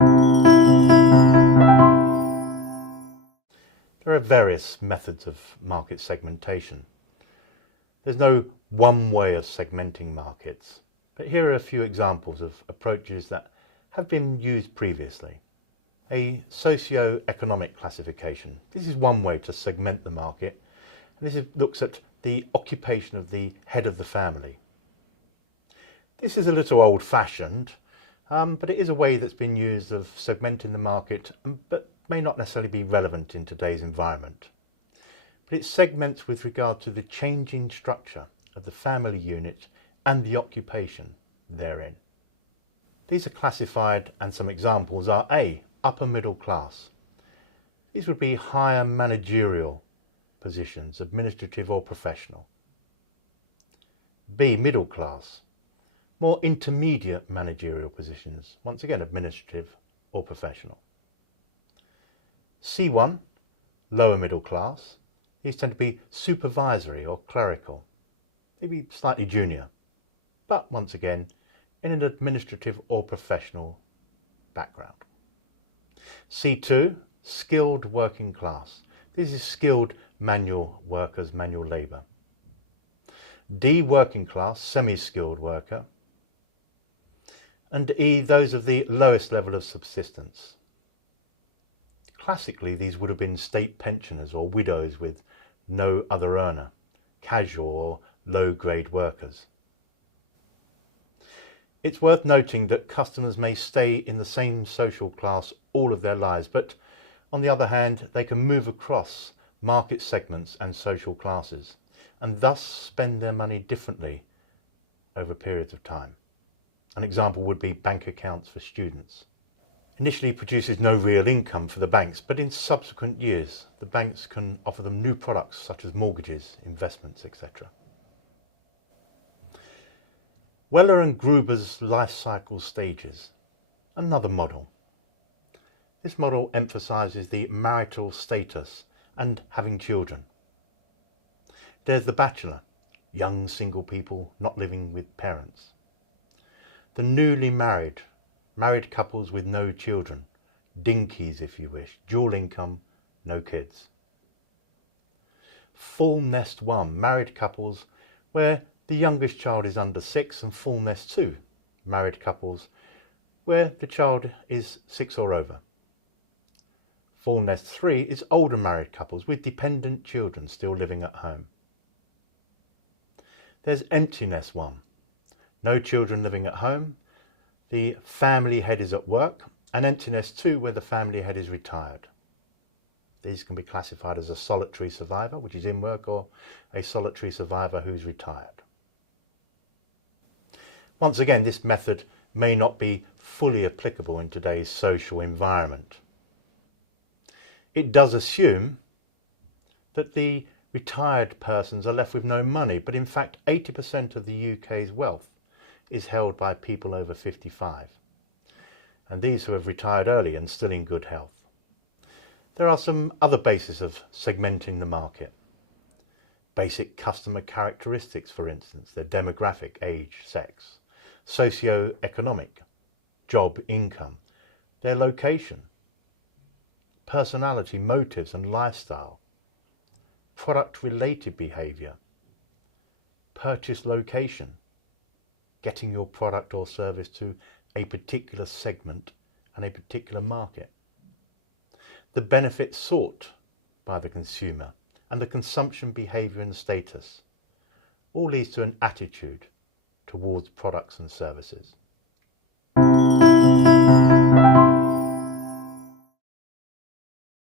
There are various methods of market segmentation. There's no one way of segmenting markets, but here are a few examples of approaches that have been used previously. A socio-economic classification. This is one way to segment the market. And this looks at the occupation of the head of the family. This is a little old-fashioned, but it is a way that's been used of segmenting the market, but may not necessarily be relevant in today's environment. But it segments with regard to the changing structure of the family unit and the occupation therein. These are classified, and some examples are A, upper middle class. These would be higher managerial positions, administrative or professional. B, middle class, more intermediate managerial positions, once again administrative or professional. C1, lower middle class. These tend to be supervisory or clerical, maybe slightly junior, but once again in an administrative or professional background. C2, skilled working class. This is skilled manual workers, manual labour. D, working class, semi-skilled worker. And E, those of the lowest level of subsistence. Classically, these would have been state pensioners or widows with no other earner, casual or low-grade workers. It's worth noting that customers may stay in the same social class all of their lives, but on the other hand, they can move across market segments and social classes, and thus spend their money differently over periods of time. An example would be bank accounts for students. Initially produces no real income for the banks, but in subsequent years, the banks can offer them new products such as mortgages, investments, etc. Weller and Gruber's life cycle stages, another model. This model emphasises the marital status and having children. There's the bachelor, young single people not living with parents. The newly married couples with no children, dinkies if you wish, dual income, no kids. Full nest 1, married couples where the youngest child is under 6, and full nest 2, married couples where the child is 6 or over. Full nest 3 is older married couples with dependent children still living at home. There's empty nest 1, no children living at home, the family head is at work, and empty nest 2 where the family head is retired. These can be classified as a solitary survivor, which is in work, or a solitary survivor who's retired. Once again, this method may not be fully applicable in today's social environment. It does assume that the retired persons are left with no money, but in fact 80% of the UK's wealth is held by people over 55, and these who have retired early and still in good health. There are some other bases of segmenting the market. Basic customer characteristics, for instance, their demographic, age, sex, socio-economic, job, income, their location, personality, motives and lifestyle, product-related behaviour, purchase location, getting your product or service to a particular segment and a particular market, the benefits sought by the consumer, and the consumption behaviour and status all leads to an attitude towards products and services.